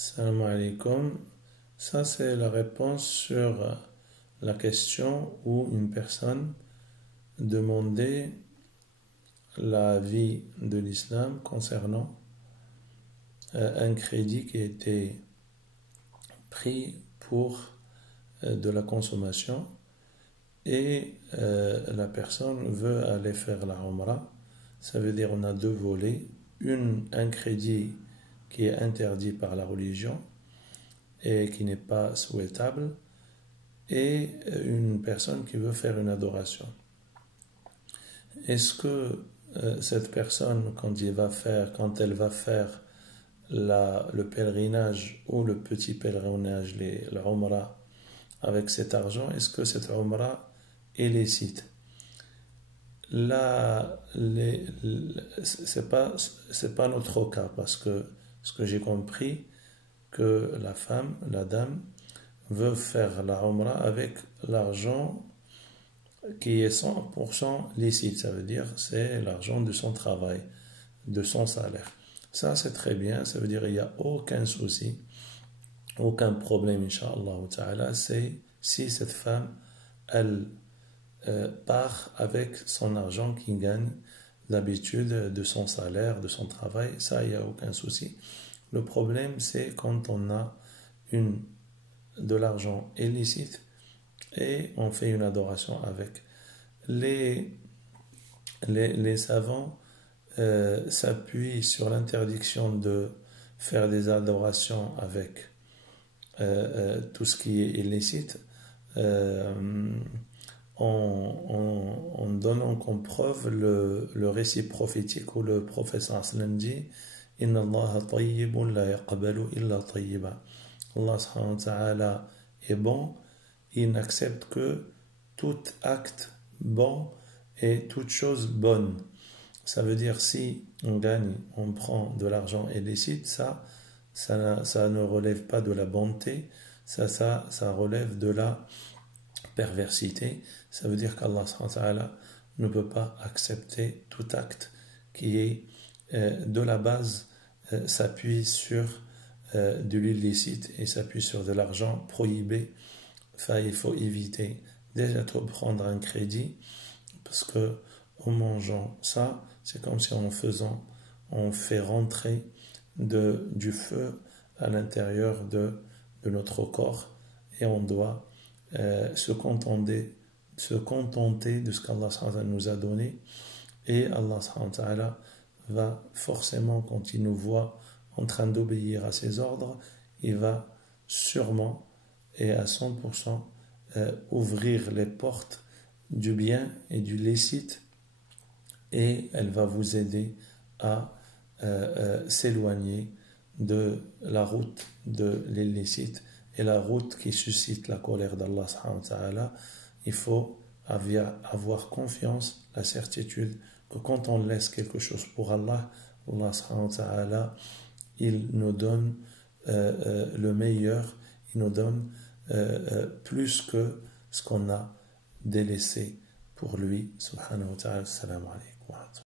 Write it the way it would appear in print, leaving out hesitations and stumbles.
Salam alaikum. Ça, c'est la réponse sur la question où une personne demandait l'avis de l'islam concernant un crédit qui était pris pour de la consommation et la personne veut aller faire la Umrah. Ça veut dire on a deux volets. Un crédit qui est interdit par la religion et qui n'est pas souhaitable, et une personne qui veut faire une adoration. Est-ce que cette personne, quand elle va faire le pèlerinage ou le petit pèlerinage, la Umrah, avec cet argent, est-ce que cette Umrah est licite? Là, c'est pas notre cas, parce que ce que j'ai compris, que la dame, veut faire la Umrah avec l'argent qui est 100% licite. Ça veut dire c'est l'argent de son travail, de son salaire. Ça, c'est très bien. Ça veut dire il n'y a aucun souci, aucun problème, Inch'Allah Ta'ala. C'est si cette femme, elle part avec son argent qu'il gagne d'habitude de son salaire, de son travail. Ça, il n'y a aucun souci. Le problème, c'est quand on a de l'argent illicite et on fait une adoration avec. Les savants s'appuient sur l'interdiction de faire des adorations avec tout ce qui est illicite en donnant comme preuve le récit prophétique où le prophète sallam dit Inna Allah tayyibun la yaqbalu illa tayyiba. Allah subhanahu wa ta'ala est bon, il n'accepte que tout acte bon et toute chose bonne. Ça veut dire si on prend de l'argent illicite, ça ne relève pas de la bonté, ça relève de la perversité. Ça veut dire qu'Allah subhanahu wa ta'ala ne peut pas accepter tout acte qui est de la base s'appuie sur de l'illicite et s'appuie sur de l'argent prohibé. Enfin, il faut éviter déjà de prendre un crédit parce que en mangeant ça, c'est comme si on fait rentrer du feu à l'intérieur de notre corps et on doit se contenter de ce qu'Allah nous a donné, et Allah va forcément, quand il nous voit en train d'obéir à ses ordres, il va sûrement et à 100% ouvrir les portes du bien et du licite, et elle va vous aider à s'éloigner de la route de l'illicite et la route qui suscite la colère d'Allah subhanahu wa ta'ala. Il faut avoir confiance, la certitude que quand on laisse quelque chose pour Allah, Allah subhanahu wa ta'ala, il nous donne le meilleur, il nous donne plus que ce qu'on a délaissé pour lui, subhanahu wa ta'ala. Salam alaykum.